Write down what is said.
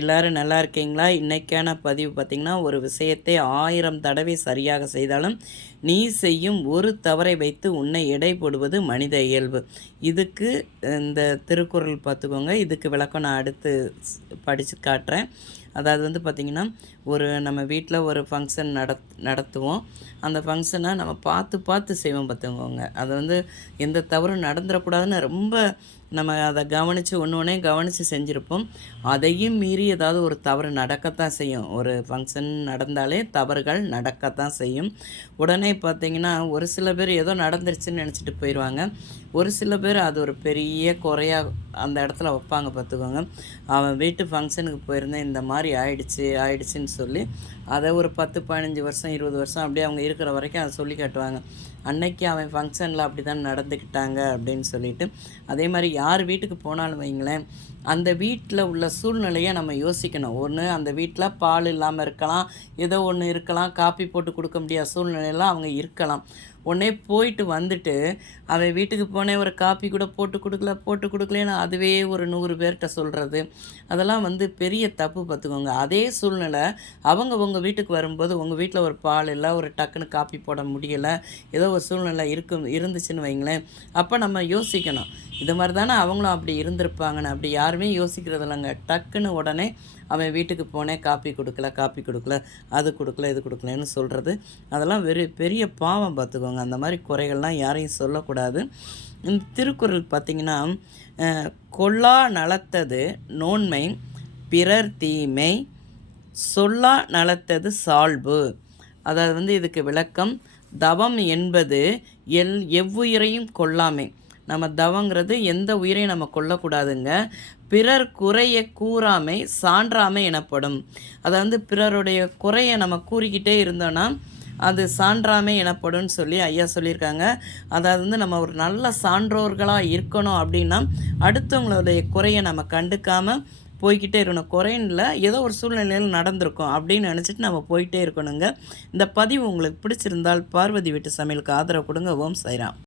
எல்லாரும் நல்லா இருக்கீங்களா? இன்னைக்கான பதிவு பார்த்திங்கன்னா, ஒரு விஷயத்தை 1000 தடவை சரியாக செய்தாலும், நீ செய்யும் ஒரு தவறை வைத்து உன்னை எடை போடுவது மனித இயல்பு. இதுக்கு இந்த திருக்குறள் பார்த்துக்கோங்க. இதுக்கு விளக்கம் நான் அடுத்து படித்து காட்டுறேன். அதாவது வந்து பார்த்திங்கன்னா, நம்ம வீட்டில் ஒரு ஃபங்க்ஷன் நடத்துவோம். அந்த ஃபங்க்ஷனை நம்ம பார்த்து பார்த்து செய்வோம் பார்த்துக்கோங்க. அது வந்து எந்த தவறும் நடந்துடக்கூடாதுன்னு ரொம்ப நம்ம அதை கவனித்து ஒன்றையும் கவனித்து செஞ்சுருப்போம். அதையும் மீறி ஏதாவது ஒரு தவறு நடக்கத்தான் செய்யும். ஒரு ஃபங்க்ஷன் நடந்தாலே தவறுகள் நடக்கத்தான் செய்யும். உடனே பார்த்திங்கன்னா, ஒரு சில பேர் ஏதோ நடந்துருச்சுன்னு நினச்சிட்டு போயிடுவாங்க. ஒரு சில பேர் அது ஒரு பெரிய குறையாக அந்த இடத்துல வைப்பாங்க பார்த்துக்கோங்க. அவன் வீட்டு ஃபங்க்ஷனுக்கு போயிருந்தேன், இந்த மாதிரி ஆயிடுச்சுன்னு சொல்லி அதை ஒரு 10, 15 வருஷம் 20 வருஷம் அப்படியே அவங்க இருக்கிற வரைக்கும் அதை சொல்லி காட்டுவாங்க. அன்னைக்கு அவன் ஃபங்க்ஷனில் அப்படி தான் நடந்துக்கிட்டாங்க அப்படின்னு சொல்லிட்டு. அதே மாதிரி யார் வீட்டுக்கு போனாலும் வைங்களேன், அந்த வீட்டில் உள்ள சூழ்நிலையை நம்ம யோசிக்கணும். ஒன்று அந்த வீட்டில் பால் இல்லாமல் இருக்கலாம், ஏதோ ஒன்று இருக்கலாம், காப்பி போட்டு கொடுக்க முடியாத சூழ்நிலையெல்லாம் அவங்க இருக்கலாம். உடனே போயிட்டு வந்துட்டு அவன் வீட்டுக்கு போனேன், ஒரு காப்பி கூட போட்டு கொடுக்கலன்னு அதுவே ஒரு 100 பேர்கிட்ட சொல்கிறது, அதெல்லாம் வந்து பெரிய தப்பு பார்த்துக்கோங்க. அதே சூழ்நிலை அவங்க உங்கள் வீட்டுக்கு வரும்போது உங்கள் வீட்டில் ஒரு பால் இல்லை, ஒரு டக்குன்னு காப்பி போட முடியலை, ஏதோ ஒரு சூழ்நிலை இருந்துச்சுன்னு வைங்களேன். அப்போ நம்ம யோசிக்கணும், இது மாதிரி தானே அவங்களும் அப்படி இருந்திருப்பாங்கன்னு. அப்படி யாருமே யோசிக்கிறது இல்லைங்க. டக்குன்னு உடனே அவன் வீட்டுக்கு போனேன், காப்பி கொடுக்கல, அது கொடுக்கல, இது கொடுக்கலன்னு சொல்கிறது, அதெல்லாம் பெரிய பாவம் பார்த்துக்கோங்க. அந்த மாதிரி குறைகள்லாம் யாரையும் சொல்லக்கூடாது. இந்த திருக்குறள் பார்த்திங்கன்னா, கொல்லா நலத்தது நோன்மை பிறர் தீமை சொல்லா நலத்தது சால்பு. அதாவது வந்து இதுக்கு விளக்கம், தவம் என்பது எவ்வுயிரையும் கொல்லாமை. நம்ம தவங்கிறது எந்த உயிரையும் நம்ம கொல்லக்கூடாதுங்க. பிறர் குறையை கூறாமை சான்றாமை எனப்படும். அதை வந்து பிறருடைய குறையை நம்ம கூறிக்கிட்டே இருந்தோன்னா அது சான்றாமை எனப்படும்னு சொல்லி ஐயா சொல்லியிருக்காங்க. அதாவது வந்து நம்ம ஒரு நல்ல சான்றோர்களாக இருக்கணும் அப்படின்னா, அடுத்தவங்களுடைய குறையை நம்ம கண்டுக்காமல் போய்கிட்டே இருக்கணும். குறைன்னு இல்லை, ஏதோ ஒரு சூழ்நிலையில் நடந்திருக்கும் அப்படின்னு நினச்சிட்டு நம்ம போயிட்டே இருக்கணுங்க. இந்த பதிவு உங்களுக்கு பிடிச்சிருந்தால் பார்வதி வீட்டு சமையலுக்கு ஆதரவு கொடுங்க. ஓம் சாய்ராம்.